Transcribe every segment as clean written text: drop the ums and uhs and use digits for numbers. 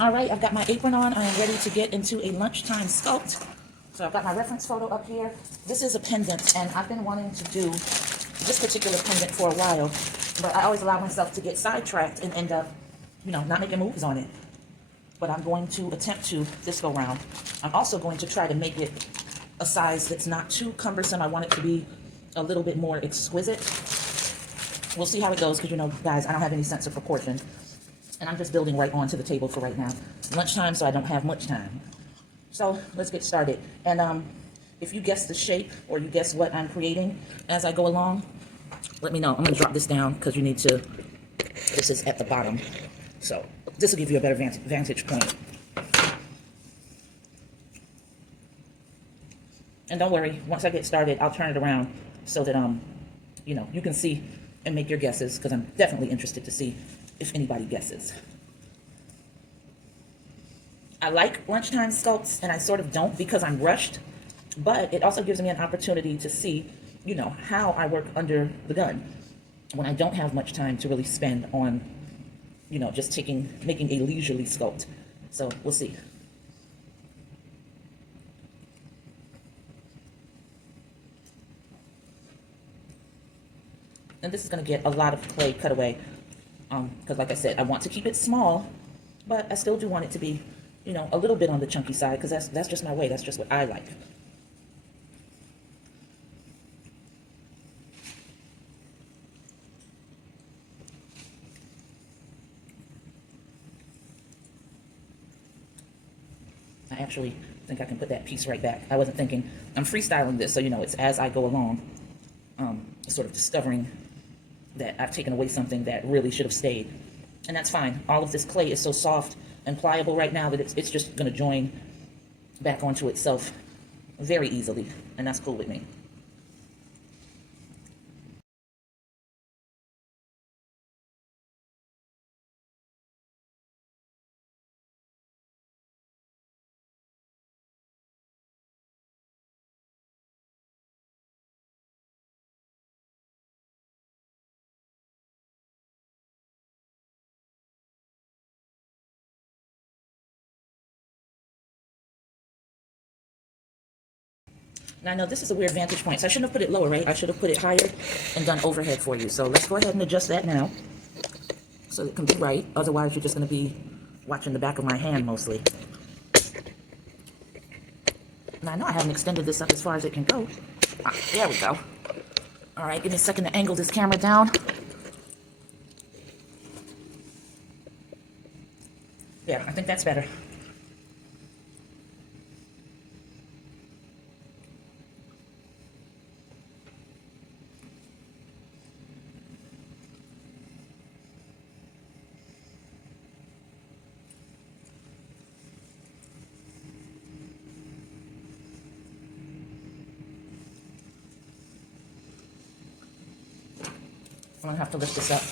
All right, I've got my apron on. I am ready to get into a lunchtime sculpt. So I've got my reference photo up here. This is a pendant, and I've been wanting to do this particular pendant for a while, but I always allow myself to get sidetracked and end up, not making moves on it. But I'm going to attempt to this go round. I'm also going to try to make it a size that's not too cumbersome. I want it to be a little bit more exquisite. We'll see how it goes, because guys, I don't have any sense of proportion. And I'm just building right onto the table for right now. Lunchtime, so I don't have much time. So let's get started. And if you guess the shape or you guess what I'm creating as I go along, let me know. I'm gonna drop this down because you need to, this is at the bottom. So this will give you a better vantage point. And don't worry, once I get started, I'll turn it around so that, you can see and make your guesses, because I'm definitely interested to see if anybody guesses. I like lunchtime sculpts, and I sort of don't because I'm rushed, but it also gives me an opportunity to see, how I work under the gun when I don't have much time to really spend on, just making a leisurely sculpt. So we'll see. And this is going to get a lot of clay cut away, because like I said, I want to keep it small, but I still do want it to be, a little bit on the chunky side, because that's just my way. That's just what I like. I actually think I can put that piece right back. I wasn't thinking. I'm freestyling this, so it's as I go along, sort of discovering that I've taken away something that really should have stayed. And that's fine. All of this clay is so soft and pliable right now that it's just going to join back onto itself very easily, and that's cool with me. Now I know this is a weird vantage point, so I shouldn't have put it lower, right? I should have put it higher and done overhead for you. So let's go ahead and adjust that now so it can be right. Otherwise, you're just going to be watching the back of my hand mostly. Now I know I haven't extended this up as far as it can go. Ah, there we go. All right, give me a second to angle this camera down. Yeah, I think that's better. I'm gonna have to lift this up.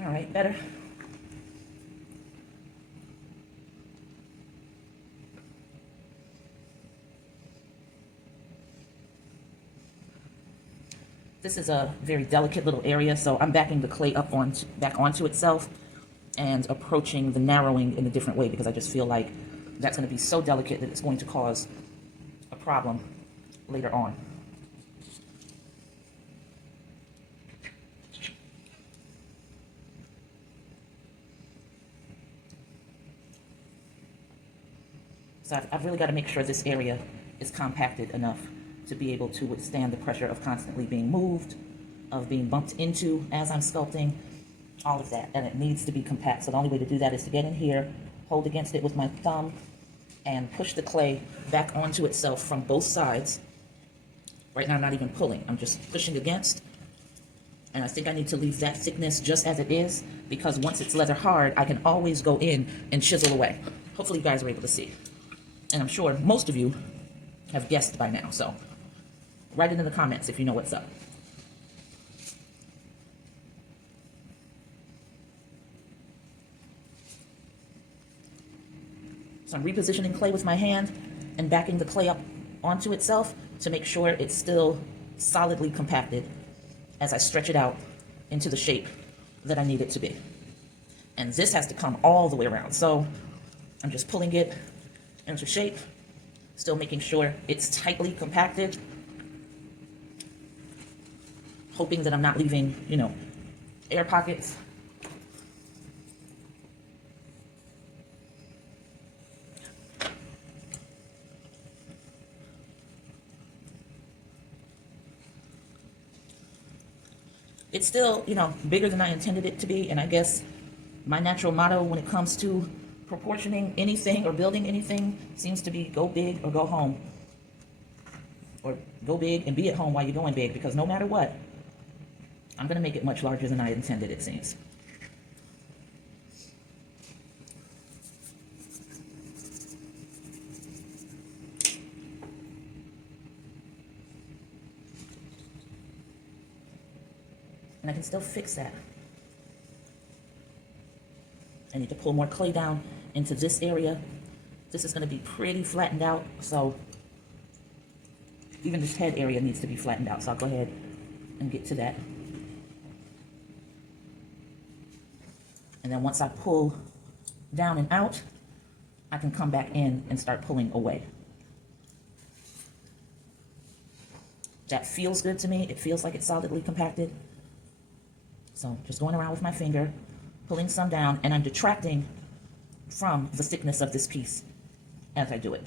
All right, better. This is a very delicate little area, so I'm backing the clay up back onto itself and approaching the narrowing in a different way, because I just feel like that's going to be so delicate that it's going to cause a problem later on. So I've really got to make sure this area is compacted enough to be able to withstand the pressure of constantly being moved, of being bumped into as I'm sculpting, all of that. And it needs to be compact. So the only way to do that is to get in here, hold against it with my thumb, and push the clay back onto itself from both sides. Right now I'm not even pulling, I'm just pushing against. And I think I need to leave that thickness just as it is, because once it's leather hard, I can always go in and chisel away. Hopefully you guys are able to see. And I'm sure most of you have guessed by now, so write it in the comments if you know what's up. So I'm repositioning clay with my hand, and backing the clay up onto itself to make sure it's still solidly compacted as I stretch it out into the shape that I need it to be. And this has to come all the way around. So I'm just pulling it into shape, still making sure it's tightly compacted, hoping that I'm not leaving, air pockets. It's still, bigger than I intended it to be, and I guess my natural motto when it comes to proportioning anything or building anything seems to be go big or go home. Or go big and be at home while you're going big, because no matter what, I'm going to make it much larger than I intended, it seems. And I can still fix that. I need to pull more clay down into this area. This is going to be pretty flattened out, so even this head area needs to be flattened out. So I'll go ahead and get to that. And then once I pull down and out, I can come back in and start pulling away. That feels good to me. It feels like it's solidly compacted. So just going around with my finger, pulling some down, and I'm detracting from the thickness of this piece as I do it.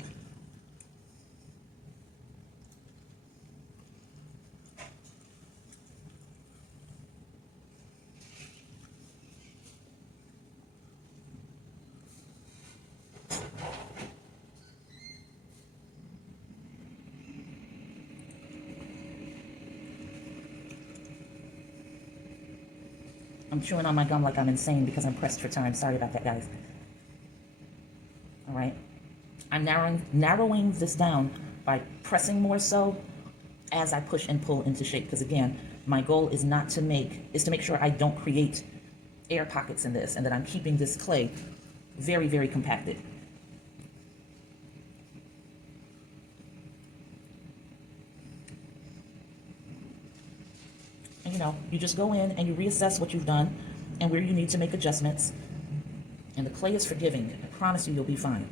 I'm chewing on my gum like I'm insane because I'm pressed for time. Sorry about that, guys. All right. I'm narrowing this down by pressing more so as I push and pull into shape. Because again, my goal is to make sure I don't create air pockets in this and that I'm keeping this clay very, very compacted. And you just go in and you reassess what you've done and where you need to make adjustments. And the clay is forgiving. I promise you'll be fine.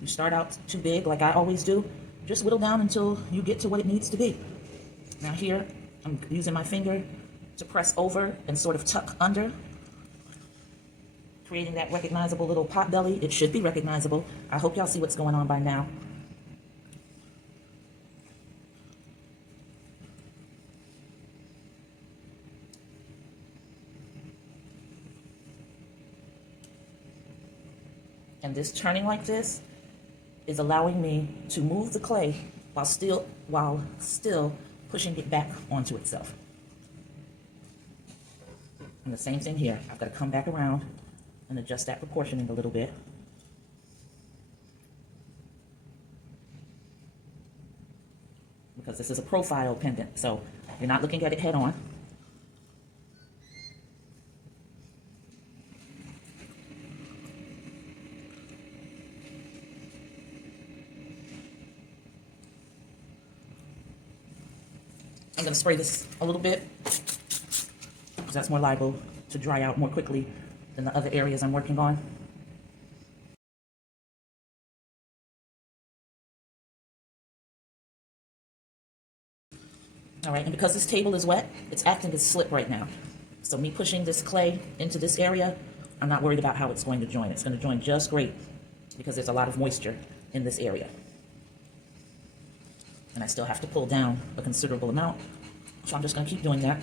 You start out too big, like I always do, just whittle down until you get to what it needs to be. Now here, I'm using my finger to press over and sort of tuck under, creating that recognizable little pot belly. It should be recognizable. I hope y'all see what's going on by now. And this turning like this is allowing me to move the clay while still pushing it back onto itself. And the same thing here. I've got to come back around and adjust that proportioning a little bit. Because this is a profile pendant, so you're not looking at it head on. I'm going to spray this a little bit because that's more liable to dry out more quickly than the other areas I'm working on. All right, and because this table is wet, it's acting as slip right now. So me pushing this clay into this area, I'm not worried about how it's going to join. It's going to join just great because there's a lot of moisture in this area. And I still have to pull down a considerable amount. So I'm just going to keep doing that.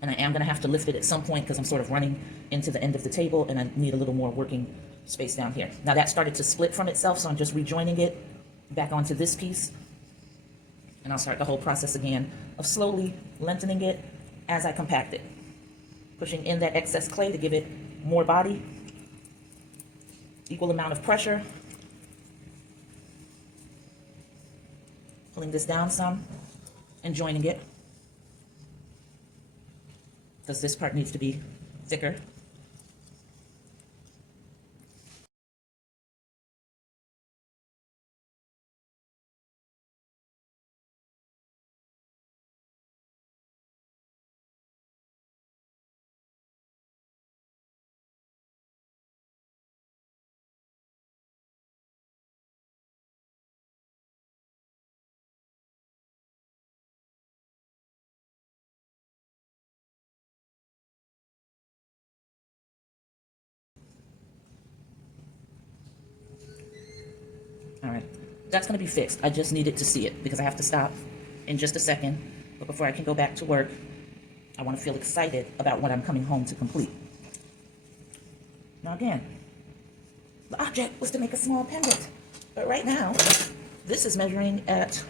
And I am going to have to lift it at some point because I'm sort of running into the end of the table and I need a little more working space down here. Now that started to split from itself, so I'm just rejoining it back onto this piece. And I'll start the whole process again of slowly lengthening it as I compact it. Pushing in that excess clay to give it more body, equal amount of pressure. Pulling this down some and joining it because this part needs to be thicker. All right, that's gonna be fixed. I just needed to see it because I have to stop in just a second. But before I can go back to work, I want to feel excited about what I'm coming home to complete. Now again, the object was to make a small pendant, but right now, this is measuring at,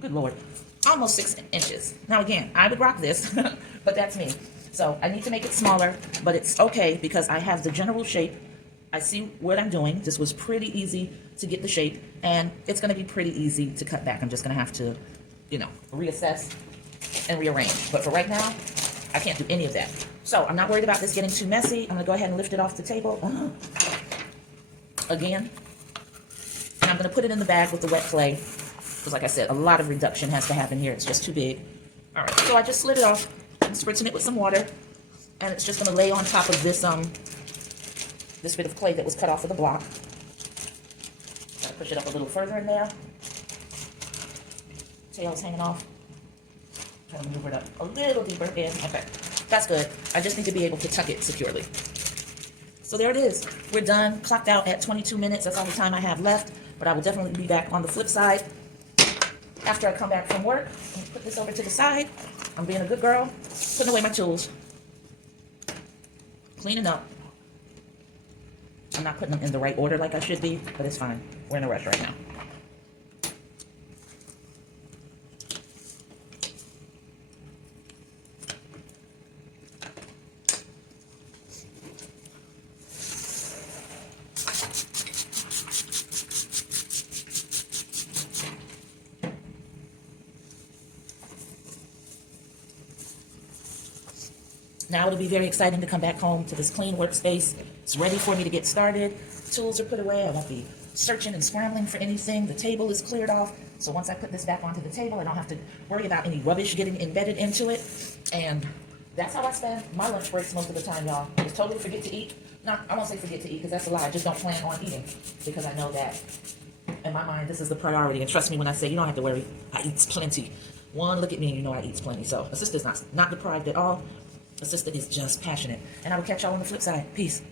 good Lord, almost 6 inches. Now again, I would rock this, but that's me. So I need to make it smaller, but it's okay because I have the general shape. I see what I'm doing. This was pretty easy to get the shape, and it's gonna be pretty easy to cut back. I'm just gonna have to, you know, reassess and rearrange. But for right now, I can't do any of that. So I'm not worried about this getting too messy. I'm gonna go ahead and lift it off the table. Again. And I'm gonna put it in the bag with the wet clay. Because like I said, a lot of reduction has to happen here. It's just too big. All right, so I just slid it off. I'm spritzing it with some water. And it's just gonna lay on top of this, this bit of clay that was cut off of the block. Push it up a little further in there. Tail's hanging off. Try to maneuver it up a little deeper in. Okay, that's good. I just need to be able to tuck it securely. So there it is. We're done. Clocked out at 22 minutes. That's all the time I have left. But I will definitely be back on the flip side after I come back from work. Let me put this over to the side. I'm being a good girl. Putting away my tools. Cleaning up. I'm not putting them in the right order like I should be, but it's fine. We're in a rush right now. Now it'll be very exciting to come back home to this clean workspace. It's ready for me to get started. Tools are put away. I won't be searching and scrambling for anything. The table is cleared off. So once I put this back onto the table, I don't have to worry about any rubbish getting embedded into it. And that's how I spend my lunch breaks most of the time, y'all. Just totally forget to eat. No, I won't say forget to eat because that's a lie. I just don't plan on eating because I know that in my mind, this is the priority. And trust me when I say you don't have to worry. I eat plenty. One, look at me and you know I eat plenty. So a sister's not deprived at all. A sister is just passionate. And I will catch y'all on the flip side. Peace.